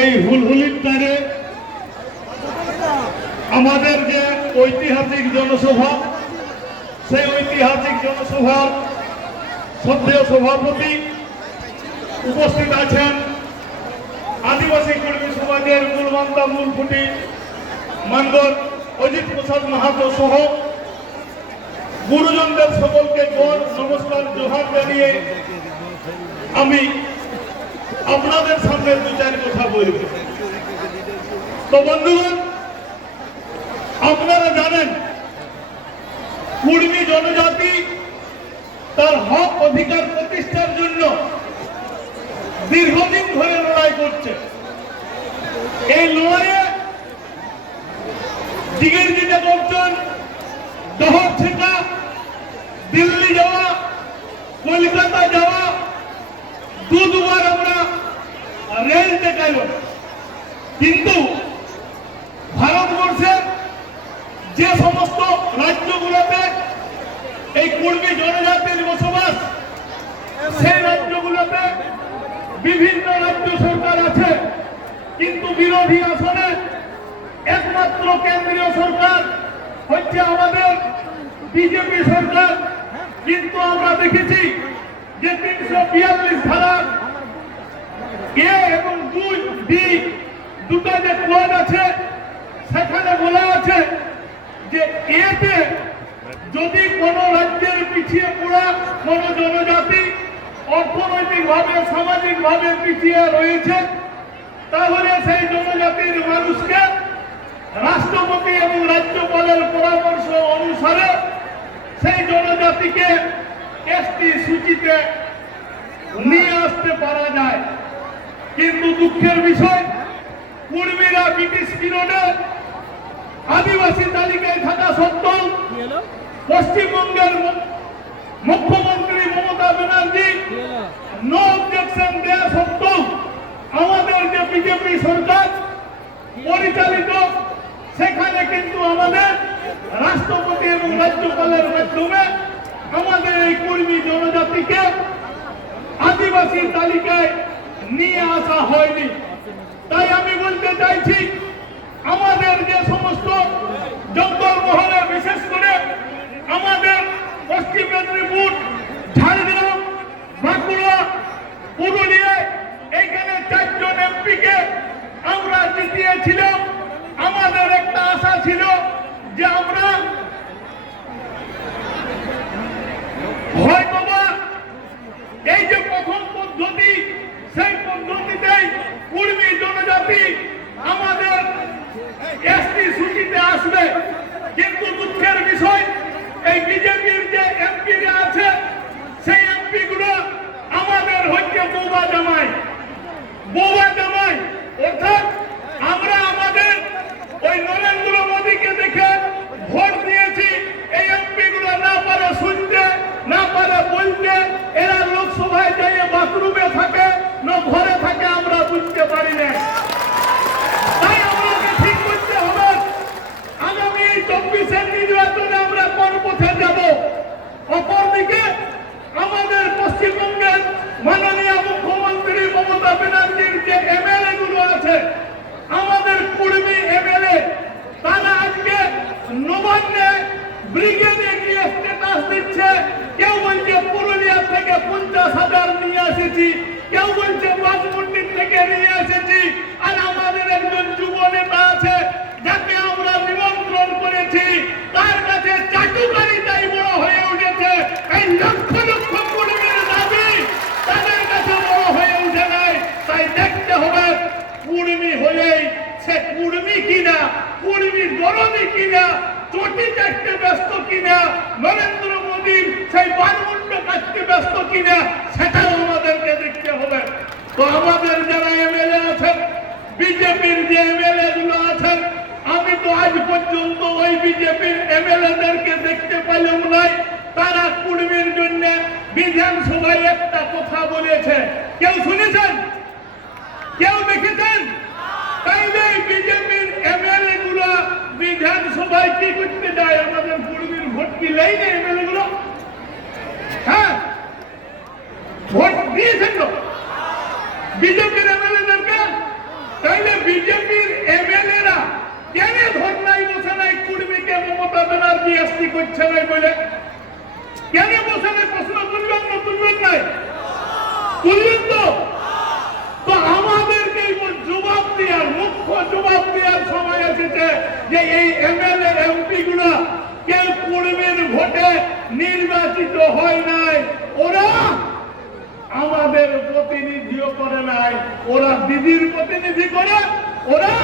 এই হুলহুলির তারে আমাদের যে ঐতিহাসিক জনসভা, সেই ঐতিহাসিক জনসভার শ্রদ্ধেয় সভাপতি উপস্থিত আছেন আদিবাসী কর্মী সমাজের মূলমন্তা মূলফুটি মানগর অজিত প্রসাদ মাহাতো সহ গুরুজনদের সকলকে নমস্কার জোহার জানিয়ে আমি আপনাদের সামনে দু চার কথা বলব। তো বন্ধুগণ, আপনারা জানেন কুর্মী জনজাতি তার হক অধিকার প্রতিষ্ঠার জন্য দীর্ঘদিন ধরে লড়াই করছে। এই লড়াইয়ে জিগিরজিটা করছেন, দহর থেকে দিল্লি যাওয়া, কলকাতা যাওয়া, দুবার আমরা রেল দেখাইল। কিন্তু ভারতবর্ষের যে সমস্ত রাজ্যগুলোতে এই কুর্মী জনজাতির বসবাস, সেই রাজ্যগুলোতে বিভিন্ন রাজ্য সরকার আছে, কিন্তু বিরোধী আসনে একমাত্র কেন্দ্রীয় সরকার হচ্ছে আমাদের বিজেপি সরকার। কিন্তু আমরা দেখেছি যে 342 ধারা এ এবং 2D দুটা যে কোড আছে, সেখানে বলা আছে যে এতে যদি কোন রাজ্যের পিছিয়ে পড়া কোন জনজাতি অর্থনৈতিকভাবে সামাজিকভাবে পিছিয়ে রয়েছে, তাহলে সেই জনজাতির মানুষকে রাষ্ট্রপতি এবং রাজ্যপালের পরামর্শ অনুসারে সেই জনজাতিকে এসটি সূচিতে নিয়ে আসতে পারা যায়। কিন্তু দুঃখের বিষয়, কুর্মীরা ব্রিটিশ পিরিয়ডে আদিবাসী তালিকায় থাকা সত্ত্বেও পশ্চিমবঙ্গের মুখ্যমন্ত্রী মমতা ব্যানার্জি নো অবজেকশন দেওয়া সত্ত্বেও আমাদের যে বিজেপি সরকার পরিচালিত, সেখানে কিন্তু আমাদের রাষ্ট্রপতি এবং রাজ্যপালের মাধ্যমে আমাদের এই কুর্মী জনজাতিকে আদিবাসী তালিকায় নিয়ে আসা হয়নি। তাই আমি বলতে চাইছি, আমাদের যে সমস্ত জঙ্গল মহলে, বিশেষ করে আমাদের পশ্চিম মেদিনীপুর, ঝাড়গ্রাম, বাঁকুড়া, পুরুলিয়ায় এইখানে 4 জন এমপিকে আমরা জিতিয়েছিলাম। আমাদের একটা আশা ছিল যে আমরা হয়তোবা এই যে প্রথম পদ্ধতি, সেই পদ্ধতিতেই কুর্মী জনজাতি আমাদের এসটি সূচিতে আসবে। কিন্তু দুঃখের বিষয়, এই বিজেপির যে এমপিরা আছে, সেই এমপি গুলো আমাদের হচ্ছে বোবা জামাই। অর্থাৎ আমরা আমাদের ওই নরেন্দ্র মোদীকে দেখে ভোট দিয়েছি। এই এমপি গুলো না পারে শুনতে, না পারে বলতে, এরা লোকসভায় যাইয়ে বাথরুমে থাকে না ঘরে থাকে, আমরা বুঝতে পারি না। তাই আমাকে ঠিক করতে হবে আগামী 24-এর নির্বাচনে আমরা কোন পথে যাব। অপরদিকে আমাদের পশ্চিমবঙ্গের মাননীয় মুখ্যমন্ত্রী মমতা ব্যানার্জির যে এমএলএ গুলো আছে, আমাদের কুর্মী এমএলএ, তারা আজকে নবান্নে ব্রিগেডে গিয়ে স্ট্যাটাস দিচ্ছে। কেউ বলছে পুরুলিয়া থেকে 50,000 নিয়ে এসেছি, কেউ বলছে বাঘমুন্ডির থেকে নিয়ে এসেছি। আর আমাদের একজন যুব নেতা আছে, যাকে আমরা নিমন্ত্রণ করেছি, তার কাছে চাটুকারিতাই বড় হয়ে উঠেছে। এই লক্ষ লক্ষ কুর্মীর দাবি তাদের কাছে বড় হয়ে উঠে নাই। তাই দেখতে হবে কুর্মী হলেই সে কুর্মী কিনা, কুর্মী দরদি কিনা, চটি চাটতে ব্যস্ত কিনা, নরেন্দ্র মোদীর সেই বানমুন্ড কাটতে ব্যস্ত কিনা, সেটাও আমাদেরকে দেখতে হবে। তো আমাদের যারা এমএলএ আছেন, বিজেপির যে এমএলএ গুলো আছেন, আমি তো আজ পর্যন্ত ওই বিজেপির এমএলএদেরকে দেখতে পাইলাম নাই তারা কুর্মীর জন্য বিধানসভায় একটা কথা বলেছে। কেউ শুনেছেন? কেউ দেখেছেন? তাই বিজেপির এমএলএ গুলো বিধানসভায় কি করতে যায়? আমাদের কুর্মীর ভোট কি লেই না এমএলএ গুলো? হ্যাঁ, ভোট দিয়েছেন তো বিজেপির এমএলএদেরকে। তাইলে বিজেপির এমএলএরা কেন ধর্নায় বসে নাই কুর্মীকে মমতা ব্যানার্জি এসটি করছে নাই বলে? কেন বসে নাই? প্রশ্ন তুলবেন না? তুলবেন নাই? তুলবেন তো? তো আমাদেরকে জবাব দেওয়ার, মুখ্য জবাব দেওয়ার সময় এসেছে যে এই এমএলএ এমপি গুলো কেউ কুর্মীর ভোটে নির্বাচিত হয় নাই, ওরা আমাদের প্রতিনিধিও করে নাই, ওরা দিদির প্রতিনিধি করে, ওরা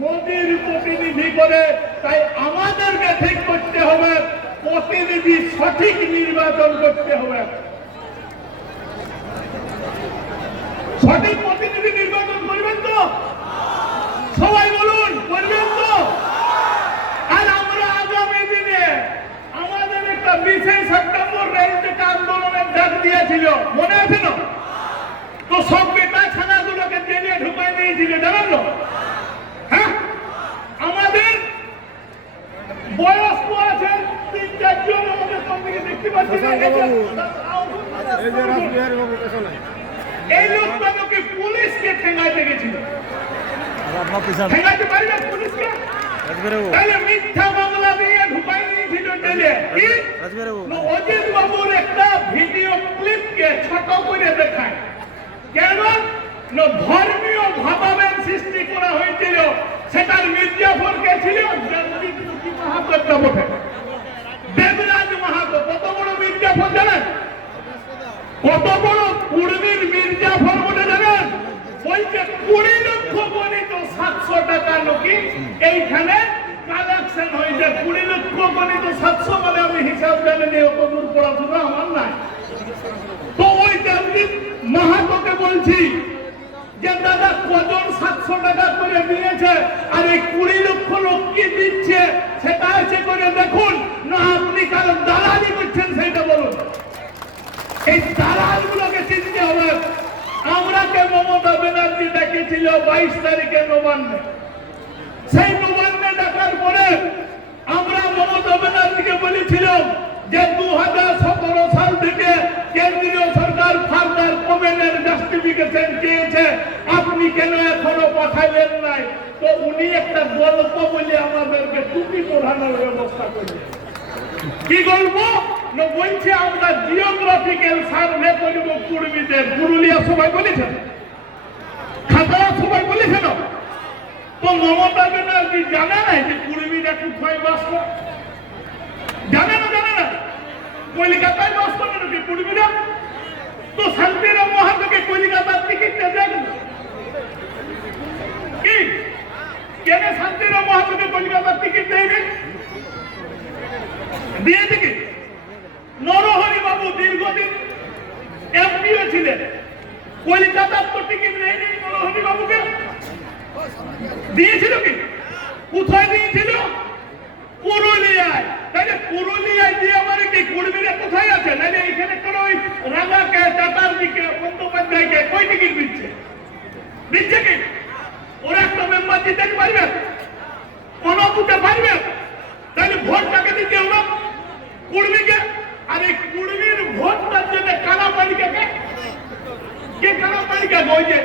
মোদির প্রতিনিধি করে। তাই আমাদেরকে ঠিক করতে হবে, প্রতিনিধি সঠিক নির্বাচন করতে হবে। সঠিক প্রতিনিধি নির্বাচন করবেন তো? সবাই বলুন, করবেন তো? আর আমরা আগামী দিনে আমাদের একটা 20 সেপ্টেম্বর রেলটেক আন্দোলনের ডাক দিয়েছিল, মনে আছে না? তো সব বেটা ছানাগুলোকে জেলে ঢুকাই দিয়েছিল, জানেন না? হ্যাঁ, আমাদের বয়স্ক আছেন 3-4 জন, আমাদের সঙ্গে দেখতে পাচ্ছি না। এই লোকগুলোকে পুলিশকে ঠেঙ্গাইতে গেছিল, ঠেঙ্গাইতে পারবে পুলিশকে? তাহলে মিথ্যা মামলা দিয়ে ঢুকাই দিয়েছিল জেলে। অজিত বাবুর একটা ভিডিও ক্লিপকে ছোট করে দেখায়, কেন না ধর্মীয় ভাবাবেগ সৃষ্টি করা হয়েছিল। সেটার মির্জাফর কে ছিল মাহাতো, বটে দেবরাজ মাহাতো। কত বড় মির্জাফর জানেন? কত বড় কুর্মীর মির্জাফর বলে জানেন? বলছে 20 লক্ষ গণিত 700 টাকা নাকি এইখানে কালেকশন হয়েছে। 20 লক্ষ গণিত 700 মানে আমি হিসাব জানি না, অত দূর পড়াশোনা আমার নাই। তো ওই দেবজিৎ মাহাতোকে বলছি যে দাদা কজন 700 টাকা করে দিয়েছে, আর এই 20 লক্ষ লোক কি দিচ্ছে সেটা এসে করে দেখুন না, আপনি কারো দালালি করছেন সেটা বলুন। এই দালালগুলোকে চিনতে হবে। আমরাকে মমতা ব্যানার্জি ডেকেছিল 22 তারিখে নবান্নে। সেই নবান্নে ডাকার পরে আমরা মমতা ব্যানার্জিকে বলেছিলাম যে 2017 সাল থেকে কেন্দ্রীয় সরকার ফার্দার কমেন্টের জাস্টিফিকেশন চেয়েছে, আপনি কেন এখনো পাঠাইলেন নাই? তো উনি একটা গল্প বলে আমাদেরকে টুপি পড়ানোর ব্যবস্থা করলেন। কি গল্প না? বলছে আমরা জিওগ্রাফিক্যাল সার্ভে করব কুর্মীদের। পুরুলিয়া সবাই বলেছেন, খাতড়া সবাই বলেছেন। তো মমতা ব্যানার্জি জানে না যে কুর্মীরা কোথায় বাস করে? জানে না? জানে না? কলকাতায় বাস করে নাকি কুর্মীরা? তো শান্তিরাম মাহাতোকে কলকাতার টিকিটটা দেন কি? কেন শান্তিরাম মাহাতোকে কলকাতার টিকিট দেয়নি? দিয়েছে কি? নরহরি বাবু দীর্ঘদিন এমপিও ছিলেন, কলকাতার তো টিকিট নেয়নি। নরহরি বাবুকে দিয়েছিল কি? কোথায় দিয়েছিল? পুরুলিয়ায়। তাহলে পুরুলিয়ায় দিয়ে আমার কি কুর্মীরা কোথায় আছে? নাহলে এখানে কোন ওই রাজাকে, চাটার্জিকে, বন্দ্যোপাধ্যায়কে কই টিকিট দিচ্ছে? দিচ্ছে কি? ওরা একটা মেম্বার দিতে পারবে, অনুভূতে পারবে? তাহলে ভোট কাকে দিতে হবে? কুর্মীকে। আর এই কুর্মীর ভোটটার জন্য কালা মালিকাকে, কে কালা মালিকা? ওই যে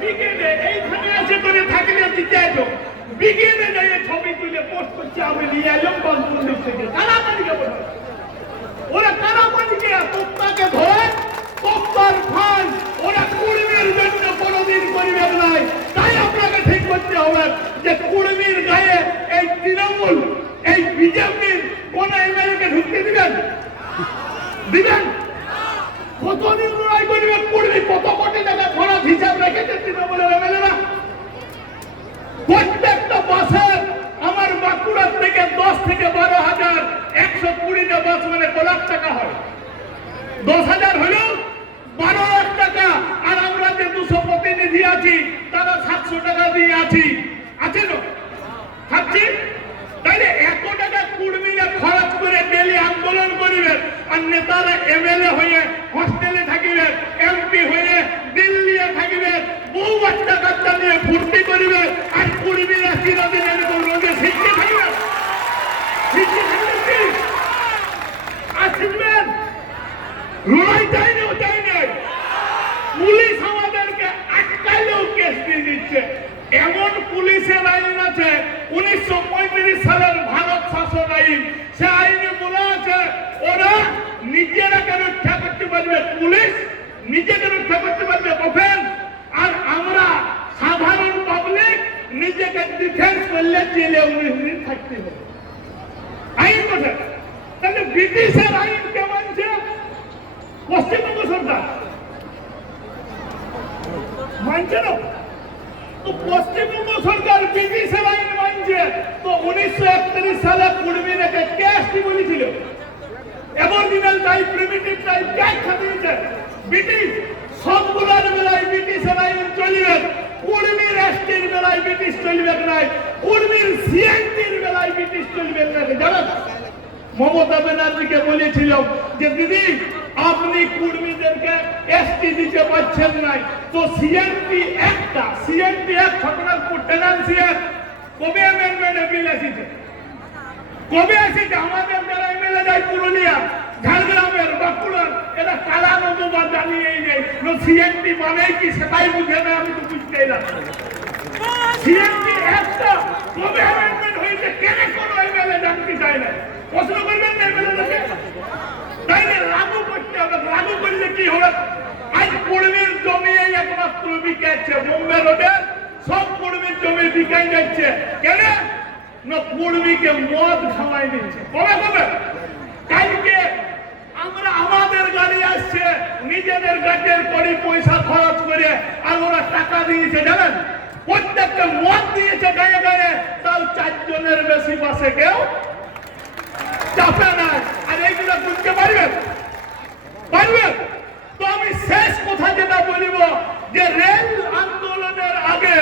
বিকেলে এইখানে এসে করে থাকলে দিতে আসো, বিকেলে যাই ছবি তুলে পোস্ট করছে, আমি নিয়ে এলাম বাংলাদেশ থেকে। কালা মালিকা বলে ওরা কালা মালিকে তোকে ধরে তোর ফান, ওরা কুর্মীর জন্য কোনোদিন করবে নাই। তাই আপনাকে ঠিক করতে হবে যে কুর্মীর গায়ে এই তৃণমূল, এই বিজেপির কোন এমএলএকে ঢুকতে দিবেন? দিবেন? কতদিন লড়াই করবেন? কুর্মী কত কোটি টাকা খরচ হিসাব রেখেছে তৃণমূলের এমএলএরা। প্রত্যেকটা বাসের আমার বাঁকুড়ার থেকে 10 থেকে 12,000, 120টা বাস মানে 1 লাখ টাকা হয়। 10,000 হলেও 12 লাখ টাকা। আর আমরা যে 200 প্রতিনিধি আছি তারা 700 টাকা দিয়ে আছি, আছে না? থাকছি। তাইলে 1 টাকা কুর্মীরা খরচ করে ডেলি আন্দোলন করিবেন, আর নেতারা এমএলএ হয়ে হস্টেলে থাকিবেন, এমপি হয়ে দিল্লি থাকিবেন, বহু বাচ্চা কাচ্চা নিয়ে ফুর্তি করিবেন, আর কুর্মীরা চিরদিন এরকম রোগে শিখতে থাকবেন। শিখতে থাকবেন কি? আর শিখবেন? লড়াই চাই না, চাই না। পুলিশ আমাদেরকে আটকাইলেও কেস দিয়ে দিচ্ছে। জেলে 19 দিন থাকতে হবে। আইন কোথায়? তাহলে ব্রিটিশের আইন কে মানছে? পশ্চিমবঙ্গ সরকার মানছে না। তো পশ্চিমবঙ্গ সরকার ব্রিটিশের আইন মানছে, তো 1931 সালে কুর্মীদেরকে কে এসটি বলেছিল? অ্যাবরিজিনাল টাইপ, প্রিমিটিভ টাইপ কে খাটিয়েছে? ব্রিটিশ। সবগুলোর বেলায় ব্রিটিশের আইন চলবে, কুর্মীর এসটির বেলায় ব্রিটিশ চলবে না, কুর্মীর সিএনটির বেলায় ব্রিটিশ চলবে না। জানেন, মমতা ব্যানার্জিকে বলেছিল যে দিদি আপনি কুর্মীদেরকে এসটি দিতে পারছেন নাই, তো সিএনটি একটা, সিএনটি এক খতনাপুর টেনান্সিয়ার কবে অ্যামেন্ডমেন্ট বিল এসেছে? কবে এসেছে? আমাদের যারা এমএলএ যায় পুরুলিয়া, ঝাড়গ্রামের, বাঁকুড়ার, এরা কালা নতুবা জানিয়েই নেই সিএনটি মানে কি সেটাই বুঝে না। আমি তো বুঝতেই না সিএনটি একটা কবে অ্যামেন্ডমেন্ট হয়েছে, কেন কোনো এমএলএ জানতে চায় না? প্রশ্ন করবেন না এমএলএ, তাইলে লাগু করতে হবে। লাগু করলে কি হবে? আজ কুর্মীর জমি একমাত্র বিকাচ্ছে, বোম্বে রোডের সব কুর্মীর জমি বিকাই যাচ্ছে। কেন না? কুর্মীকে মদ খাওয়াই দিচ্ছে। কবে কবে? কালকে আমরা আমাদের গাড়ি আসছে, নিজেদের গাড়ির কড়ি পয়সা খরচ করে, আর ওরা টাকা দিয়েছে জানেন, প্রত্যেকটা মদ দিয়েছে গায়ে গায়ে, তাও 4 জনের বেশি বাসে কেউ চাপে না। আর এইগুলো বুঝতে পারবেন? পারবেন? তো আমি শেষ কথা যেটা বলিব যে রেল আন্দোলনের আগে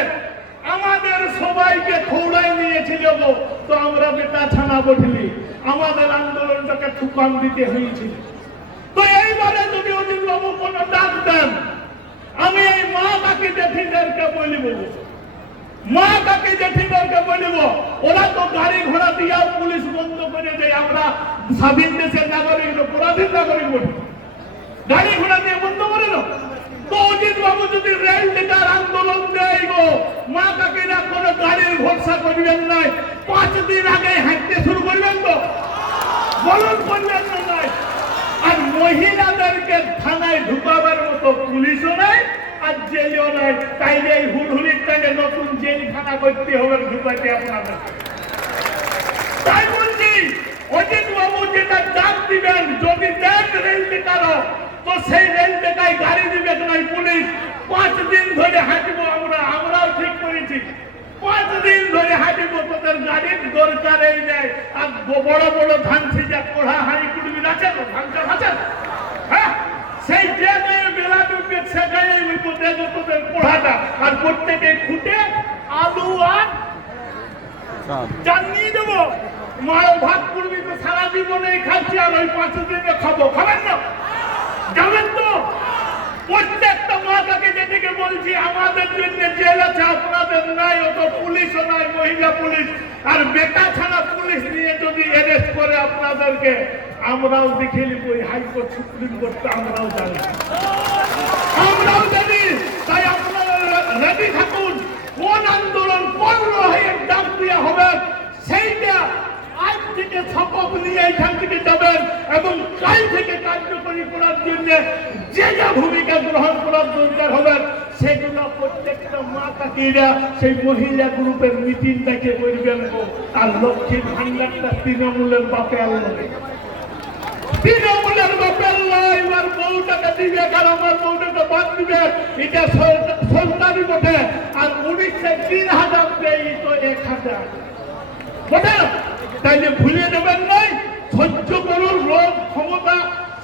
আমাদের সবাইকে খৌড়াই নিয়েছিল, তো আমরা বেটা ছানা বটলি, আমাদের আন্দোলনটাকে ঠুকান দিতে হয়েছিল। তো এইবারে যদি অজিত বাবু কোনো ডাক দেন, আমি এই মা কাকি জেঠিদেরকে বলিব, মা কাকি জেঠিদেরকে বলিব, ওরা তো গাড়ি ঘোড়া দিয়েও পুলিশ বন্ধ করে দেয়। আমরা স্বাধীন দেশের নাগরিক, পরাধীন নাগরিক বলি, গাড়ি ঘোড়া দিয়ে বন্ধ করে না। তো অজিত বাবু যদি রেল টিকার আন্দোলন দেয় গো, মা কাকিরা কোনো গাড়ির ভরসা করবেন নাই, 5 দিন আগে হাঁটতে শুরু করবেন তো বলুন, করবেন না নাই? আর মহিলাদেরকে থানায় ঢুকাবার মতো পুলিশও নাই আর জেলও নাই, তাইলে এই হুড়হুড়ির টাইমে নতুন জেলখানা করতে হবে ঢুকাইতে আপনাদের। তাই বলছি অজিত বাবু যেটা ডাক দিবেন, যদি দেন রেল টিকার, তো সেই রেল টিকায় গাড়ি দিবে নাই পুলিশ। 5 দিন ধরে হাঁটবো আমরা, আমরাও ঠিক করেছি 5 দিন ধরে হাঁটবো, তোদের গাড়ির দরকারই নেই। আর বড় বড় ধান সিজা কোড়া হাঁড়ি কুড়বি আছে তো ধান চাষ আছে, হ্যাঁ, সেই যে বেলা ডুববে সে গায়ে দেখো তোদের কোড়াটা। আর প্রত্যেকে খুঁটে আলু আর চাল নিয়ে দেবো, মাও ভাত করবি তো সারা জীবনে খাচ্ছি, আর ওই 5 দিনে খাবো। খাবেন না? যাবেন তো? প্রত্যেকটা মা কাকে যেদিকে বলছি, আমাদের জন্য জেল আছে, আপনাদের নাই, অত পুলিশও নাই, মহিলা পুলিশ আর বেটা ছাড়া পুলিশ নিয়ে যদি অ্যারেস্ট করে আপনাদেরকে, আমরাও দেখে নিব হাইকোর্ট সুপ্রিম কোর্টে, আমরাও জানি, আমরাও জানি। তাই আপনারা রেডি থাকুন, কোন আন্দোলন কোন লড়াইয়ের ডাক দেওয়া হবে সেইটা আজ থেকে শপথ নিয়ে এখান থেকে যাবেন, এবং কাল থেকে কার্যকরী করার জন্য যে যা ভূমিকা গ্রহণ করার দরকার হবে সেগুলো প্রত্যেকটা মা কাকিরা সেই মহিলা গ্রুপের মিটিংটাকে করবেন। আর লক্ষ্মীর ভান্ডারটা তৃণমূলের বাপে আল্লাহ, তৃণমূলের বাপে আল্লাহ এবার বউটাকে দিবে, কারণ আমার বউটাকে বাদ দিবে, এটা সরকারি বটে। আর 19,000 দেয়, তো 1000 বটে। তাইলে ভুলে দেবেন নাই, সহ্য করুন, রোগ ক্ষমতা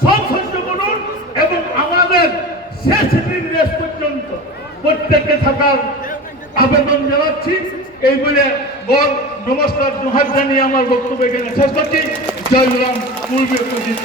সব সহ্য করুন, এবং আমাদের শেষ নির্দেশ পর্যন্ত প্রত্যেককে থাকার আবেদন জানাচ্ছি। এই বলে নমস্কার জোহার জানিয়ে আমার বক্তব্য এখানে শেষ করছি। জয় রাম, পূর্বে পূজিত।